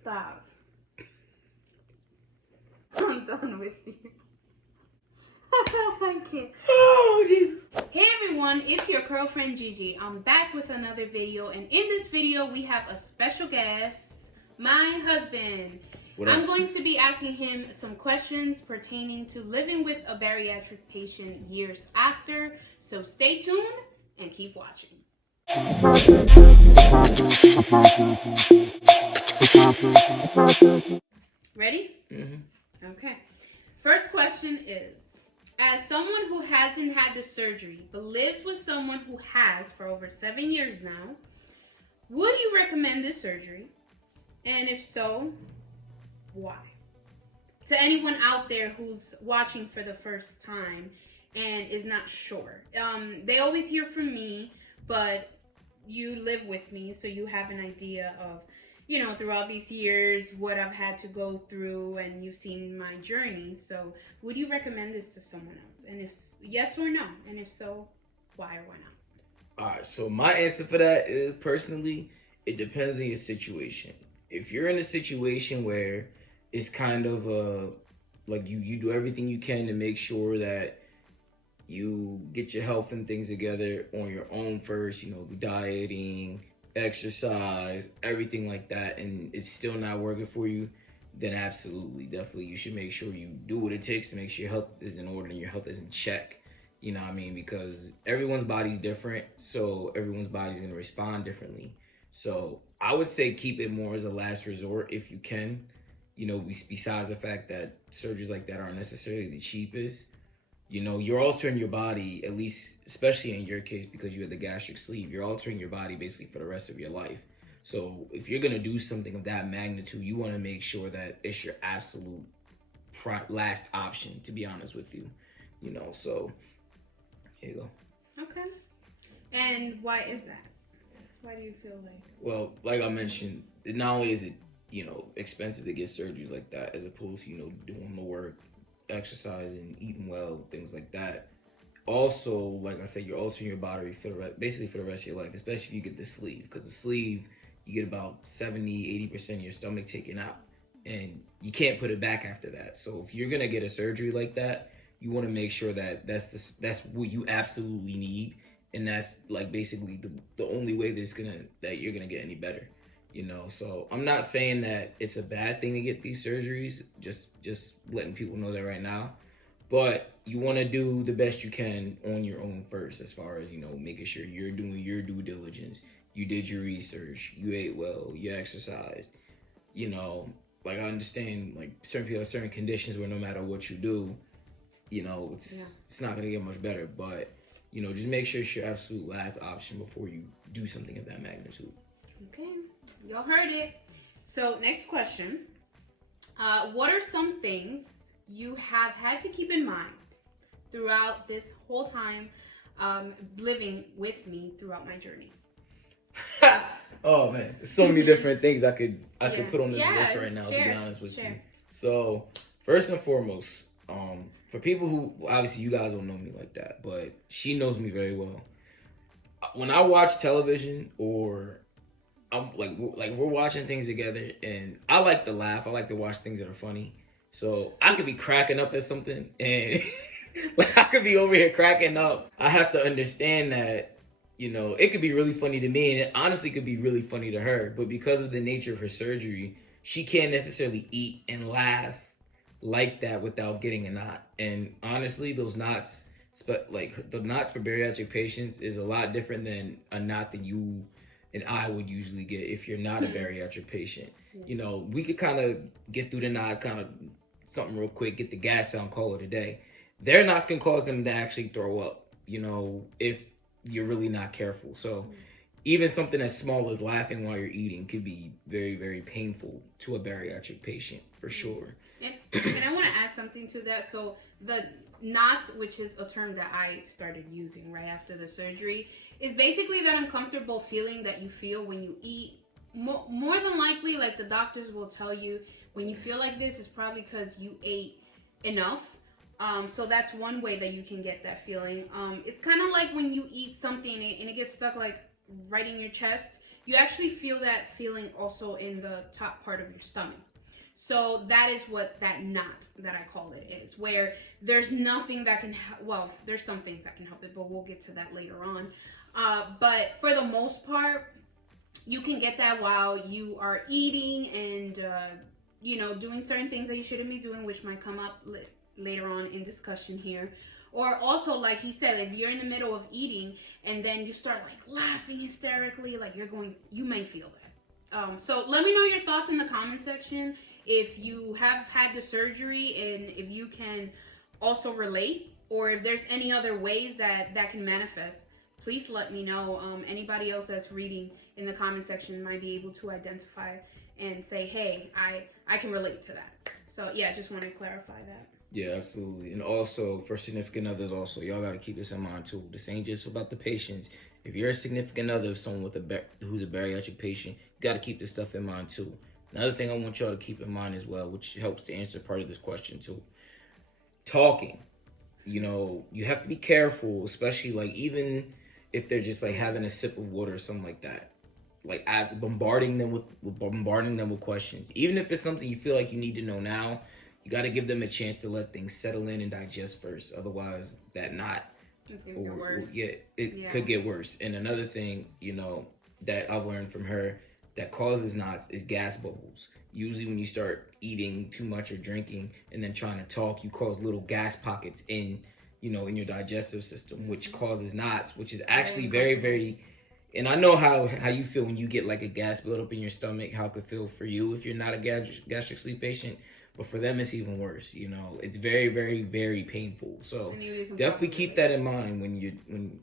Stop. I'm done with you. I can't. Oh, Jesus. Hey everyone, it's your girlfriend Gigi. I'm back with another video, and in this video we have a special guest, my husband. I'm going to be asking him some questions pertaining to living with a bariatric patient years after, so stay tuned and keep watching. Ready? Mm-hmm. Okay. First question is, as someone who hasn't had the surgery but lives with someone who has for over 7 years now, would you recommend this surgery? And if so, why? To anyone out there who's watching for the first time and is not sure. They always hear from me, but you live with me, so you have an idea of, you know, throughout these years, what I've had to go through, and you've seen my journey. So would you recommend this to someone else? And if yes or no? And if so, why or why not? All right, so my answer for that is, personally, it depends on your situation. If you're in a situation where it's kind of like you do everything you can to make sure that you get your health and things together on your own first, you know, dieting, exercise, everything like that, and it's still not working for you, then absolutely, definitely, you should make sure you do what it takes to make sure your health is in order and your health is in check. You know what I mean? Because everyone's body's different, so everyone's body's going to respond differently. So I would say keep it more as a last resort if you can. You know, besides the fact that surgeries like that aren't necessarily the cheapest, you know, you're altering your body, at least, especially in your case, because you had the gastric sleeve, you're altering your body basically for the rest of your life. So if you're going to do something of that magnitude, you want to make sure that it's your absolute last option, to be honest with you. You know, so here you go. Okay. And why is that? Why do you feel like? Well, like I mentioned, not only is it, you know, expensive to get surgeries like that, as opposed to, you know, doing the work, exercising, eating well, things like that. Also, like I said, you're altering your body for basically for the rest of your life, especially if you get the sleeve, because the sleeve, you get about 70-80% of your stomach taken out, and you can't put it back after that. So if you're gonna get a surgery like that, you want to make sure that that's what you absolutely need, and that's like basically the only way that you're gonna get any better. You know, so I'm not saying that it's a bad thing to get these surgeries, just letting people know that right now. But you want to do the best you can on your own first, as far as, you know, making sure you're doing your due diligence. You did your research, you ate well, you exercised. You know, like I understand, like certain people have certain conditions where no matter what you do, you know, it's not gonna get much better. But, you know, just make sure it's your absolute last option before you do something of that magnitude. Okay, y'all heard it. So next question. What are some things you have had to keep in mind throughout this whole time living with me throughout my journey? Oh man, there's so many different things I could put on this list right now, to be honest with you. So first and foremost, for people who, obviously you guys don't know me like that, but she knows me very well. When I watch television, or I'm like we're watching things together, and I like to laugh. I like to watch things that are funny. So I could be cracking up at something, and like I could be over here cracking up. I have to understand that, you know, it could be really funny to me, and it honestly could be really funny to her. But because of the nature of her surgery, she can't necessarily eat and laugh like that without getting a knot. And honestly, those knots, like the knots for bariatric patients, is a lot different than a knot that you and I would usually get if you're not a bariatric patient. You know, we could kind of get through the knot, kind of something real quick, get the gas out, call it a day. Their knots can cause them to actually throw up, you know, if you're really not careful. So even something as small as laughing while you're eating could be very, very painful to a bariatric patient, for sure. And I want to add something to that. So the knot, which is a term that I started using right after the surgery, is basically that uncomfortable feeling that you feel when you eat. More than likely, like the doctors will tell you, when you feel like this, it's probably because you ate enough. So that's one way that you can get that feeling. It's kind of like when you eat something and it gets stuck like right in your chest. you actually feel that feeling also in the top part of your stomach. So that is what that knot that I call it is, where there's nothing that can, well, there's some things that can help it, but we'll get to that later on. But for the most part, you can get that while you are eating and, doing certain things that you shouldn't be doing, which might come up later on in discussion here. Or also, like he said, if you're in the middle of eating and then you start like laughing hysterically, like you may feel that. So let me know your thoughts in the comment section. If you have had the surgery and if you can also relate, or if there's any other ways that can manifest, please let me know. Anybody else that's reading in the comment section might be able to identify and say, hey, I can relate to that. So yeah, just want to clarify that. Yeah, absolutely. And also for significant others also, y'all got to keep this in mind too. This ain't just about the patients. If you're a significant other of someone who's a bariatric patient, you got to keep this stuff in mind too. Another thing I want y'all to keep in mind as well, which helps to answer part of this question too. Talking. You have to be careful, especially like even if they're just like having a sip of water or something like that. Like as bombarding them with questions. Even if it's something you feel like you need to know now, you got to give them a chance to let things settle in and digest first. Otherwise, that knot it's gonna get worse. Could get worse. And another thing, that I've learned from her that causes knots is gas bubbles. Usually when you start eating too much or drinking and then trying to talk, you cause little gas pockets in your digestive system, which causes knots, which is actually very, very... And I know how you feel when you get like a gas buildup in your stomach, how it could feel for you if you're not a gastric sleeve patient. But for them, it's even worse. It's very, very, very painful. So definitely keep that in mind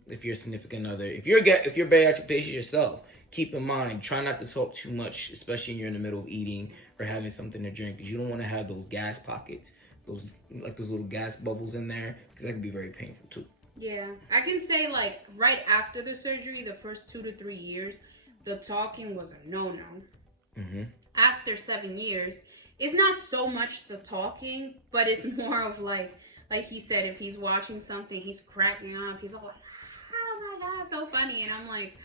if you're a significant other. If you're a bariatric patient yourself, keep in mind, try not to talk too much, especially when you're in the middle of eating or having something to drink, because you don't want to have those gas pockets, those little gas bubbles in there, because that can be very painful too. Yeah, I can say like right after the surgery, the first 2 to 3 years, the talking was a no-no. Mm-hmm. After 7 years, it's not so much the talking, but it's more of like he said, if he's watching something, he's cracking up. He's all like, oh my God, so funny. And I'm like,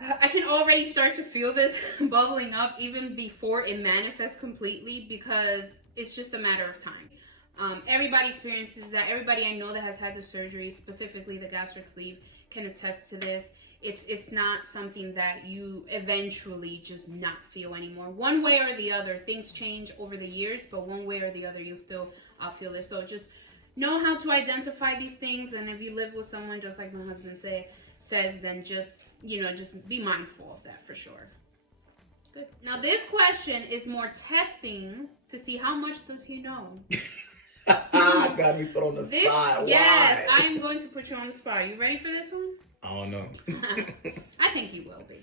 I can already start to feel this bubbling up even before it manifests completely, because it's just a matter of time. Everybody experiences that. Everybody I know that has had the surgery, specifically the gastric sleeve, can attest to this. It's not something that you eventually just not feel anymore. One way or the other, things change over the years, but one way or the other, you'll still feel it. So just know how to identify these things, and if you live with someone, just like my husband says, then just be mindful of that for sure. Good. Now this question is more testing to see how much does he know. Got me put on the spot. Yes, I'm going to put you on the spot. You ready for this one? I don't know. I think you will be.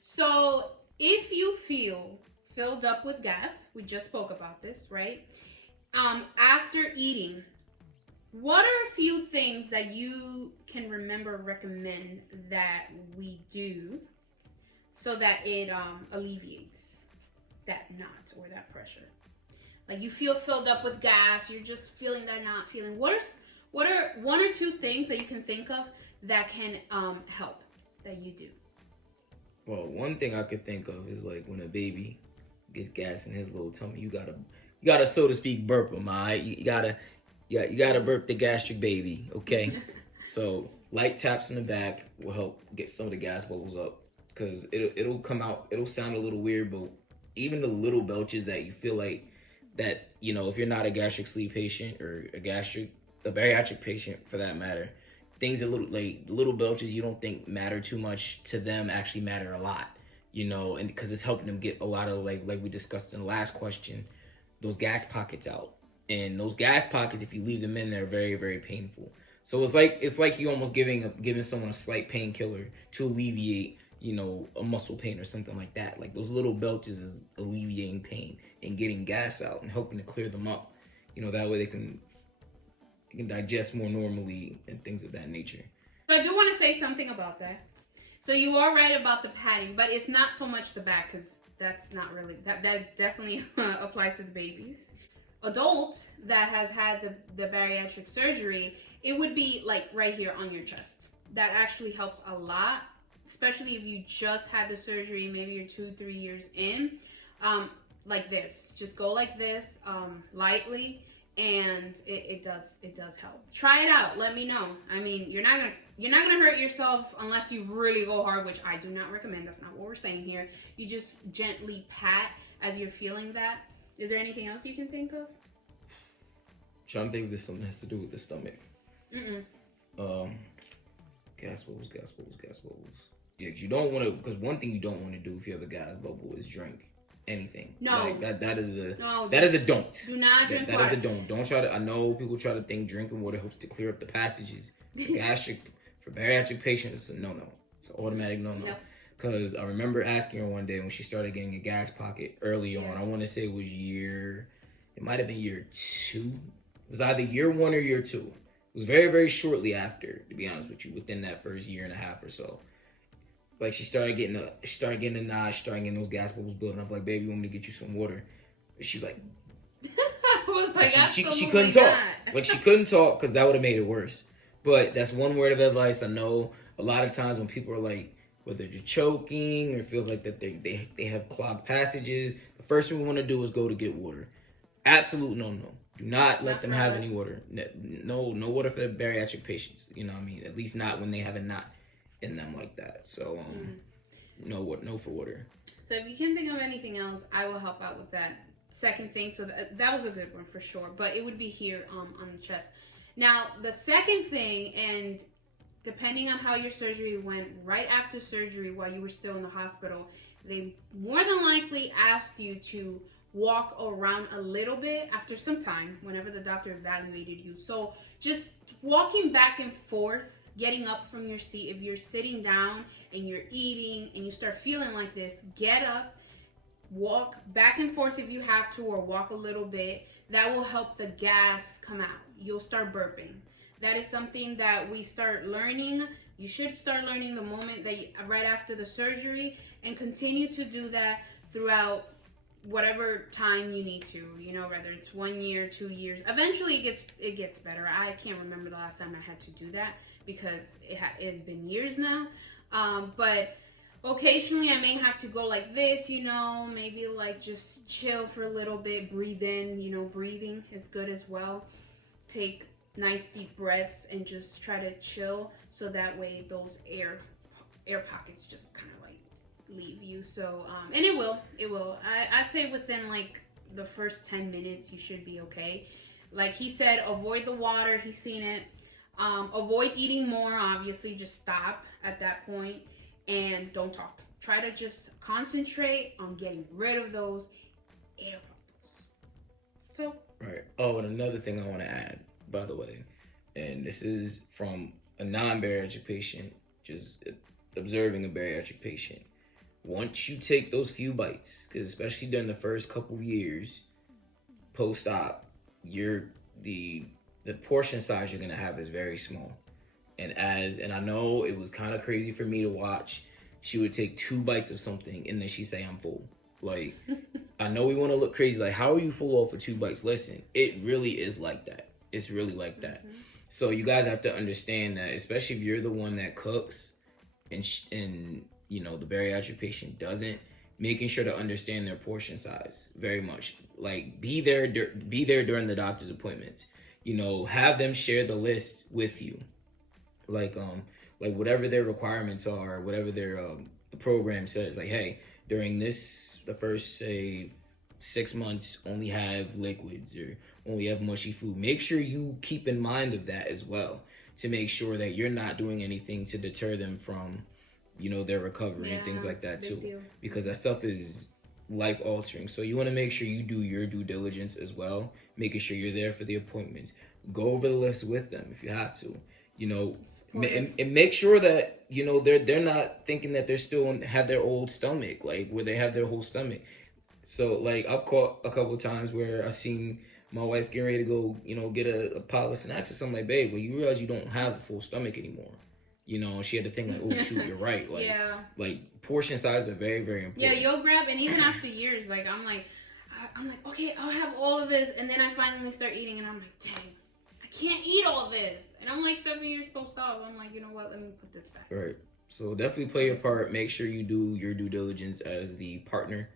So if you feel filled up with gas, we just spoke about this, right? After eating, what are a few things that you can recommend that we do so that it alleviates that knot or that pressure? Like you feel filled up with gas, you're just feeling that knot feeling. What are 1 or 2 things that you can think of that can help that you do? Well, one thing I could think of is like when a baby gets gas in his little tummy, you gotta so to speak burp him, alright? You gotta burp the gastric baby, okay? So light taps in the back will help get some of the gas bubbles up, because it'll come out. It'll sound a little weird, but even the little belches that you feel like that, if you're not a gastric sleeve patient or a bariatric patient for that matter, things that little belches you don't think matter too much to them actually matter a lot, and because it's helping them get a lot of like we discussed in the last question, those gas pockets out. And those gas pockets, if you leave them in there, are very, very painful. So it's like you almost giving someone a slight painkiller to alleviate, a muscle pain or something like that. Like those little belches is alleviating pain and getting gas out and helping to clear them up. That way they can digest more normally and things of that nature. I do want to say something about that. So you are right about the padding, but it's not so much the back, because that's not really, that definitely applies to the babies. Adult that has had the bariatric surgery, it would be like right here on your chest. That actually helps a lot especially if you just had the surgery, maybe you're 2-3 years in, like this. Just go like this, lightly, and it does help. Try it out. Let me know. I mean, you're not gonna hurt yourself unless you really go hard, which I do not recommend. That's not what we're saying here. You just gently pat as you're feeling that. Is there anything else you can think of? I'm trying to think if this something has to do with the stomach. Gas bubbles. Yeah, because you don't want to. Because one thing you don't want to do if you have a gas bubble is drink anything. No, like that is a no. That is a don't. Do not drink water. That is a don't. Don't try to. I know people try to think drinking water helps to clear up the passages. For bariatric patients, it's a no. It's an automatic no. Because I remember asking her one day when she started getting a gas pocket early on. I want to say it might have been year 2. It was either year 1 or year 2. It was very, very shortly after, to be honest with you, within that first year and a half or so. Like, she started getting a nod, she started getting those gas bubbles building up. Like, baby, you want me to get you some water? She's like... I was like, she couldn't talk. Not. Like, she couldn't talk because that would have made it worse. But that's one word of advice. I know a lot of times when people are like, whether they're choking or feels like that they have clogged passages, the first thing we want to do is go to get water. Absolute no. Do not let them have any water. No water for bariatric patients. You know what I mean? At least not when they have a knot in them like that. So, no for water. So if you can think of anything else, I will help out with that second thing. So that was a good one for sure. But it would be here on the chest. Now, the second thing, and depending on how your surgery went, right after surgery while you were still in the hospital, they more than likely asked you to walk around a little bit after some time, whenever the doctor evaluated you. So just walking back and forth, getting up from your seat. If you're sitting down and you're eating and you start feeling like this, get up, walk back and forth if you have to, or walk a little bit. That will help the gas come out. You'll start burping. That is something that we start learning. You should start learning the moment right after the surgery, and continue to do that throughout whatever time you need to, whether it's 1 year, 2 years. Eventually it gets better. I can't remember the last time I had to do that because it's been years now. But occasionally I may have to go like this, maybe like just chill for a little bit, breathe in, breathing is good as well. Take nice deep breaths and just try to chill, so that way those air pockets just kind of like leave you. So and it will I say within like the first 10 minutes you should be okay. Like he said, avoid the water. He's seen it. Avoid eating more. Obviously, just stop at that point and don't talk. Try to just concentrate on getting rid of those air bubbles. So right. Oh, and another thing I want to add, by the way, and this is from a non-bariatric patient, just observing a bariatric patient. Once you take those few bites, because especially during the first couple of years post-op, the portion size you're gonna have is very small. And I know it was kind of crazy for me to watch. She would take 2 bites of something and then she'd say, I'm full. Like, I know we want to look crazy. Like, how are you full off for 2 bites? Listen, it really is like that. It's really like that. Mm-hmm. So you guys have to understand that, especially if you're the one that cooks and the bariatric patient doesn't, making sure to understand their portion size very much. Like, be there during the doctor's appointments. Have them share the list with you. Like whatever their requirements are, whatever their the program says. Like, hey, during the first, say, 6 months, only have liquids or only have mushy food. Make sure you keep in mind of that as well, to make sure that you're not doing anything to deter them from, their recovery and things like that too. Deal. Because that stuff is life altering. So you want to make sure you do your due diligence as well, making sure you're there for the appointments. Go over the list with them if you have to. And make sure that they're not thinking that they're still have their old stomach, like where they have their whole stomach. So like I've caught a couple of times where I seen my wife getting ready to go, get a pile of snacks or something. Like, babe, well, you realize you don't have a full stomach anymore. She had to think like, oh shoot, you're right. Like, like portion size are very, very important. Yeah, you'll grab, and even after years, like I'm like, okay, I'll have all of this, and then I finally start eating, and I'm like, dang, I can't eat all this. And I'm like 7 years post-op. I'm like, you know what? Let me put this back. Right. So definitely play your part. Make sure you do your due diligence as the partner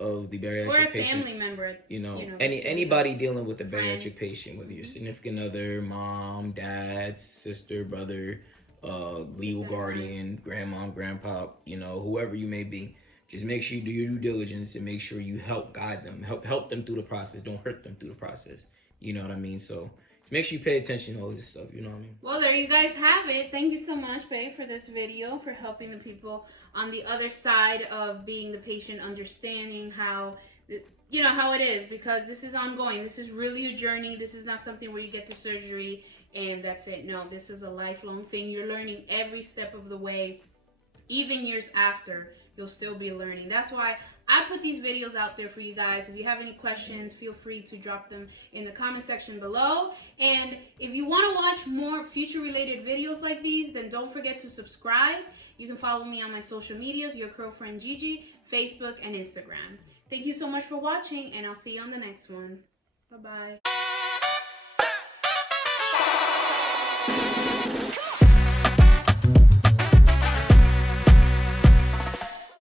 of the bariatric or a patient. family member. Anybody dealing with a bariatric patient, whether you're significant other, mom, dad, sister, brother, legal guardian, grandma, grandpa, whoever you may be. Just make sure you do your due diligence and make sure you help guide them, help them through the process. Don't hurt them through the process. You know what I mean? So make sure you pay attention to all this stuff. You know what I mean? Well, there you guys have it. Thank you so much, Bae, for this video, for helping the people on the other side of being the patient, understanding how it is, because this is ongoing. This is really a journey. This is not something where you get to surgery and that's it. No, this is a lifelong thing. You're learning every step of the way. Even years after, you'll still be learning. That's why I put these videos out there for you guys. If you have any questions, feel free to drop them in the comment section below. And if you want to watch more future related videos like these, then don't forget to subscribe. You can follow me on my social medias, your girlfriend Gigi, Facebook and Instagram. Thank you so much for watching, and I'll see you on the next one. Bye-bye.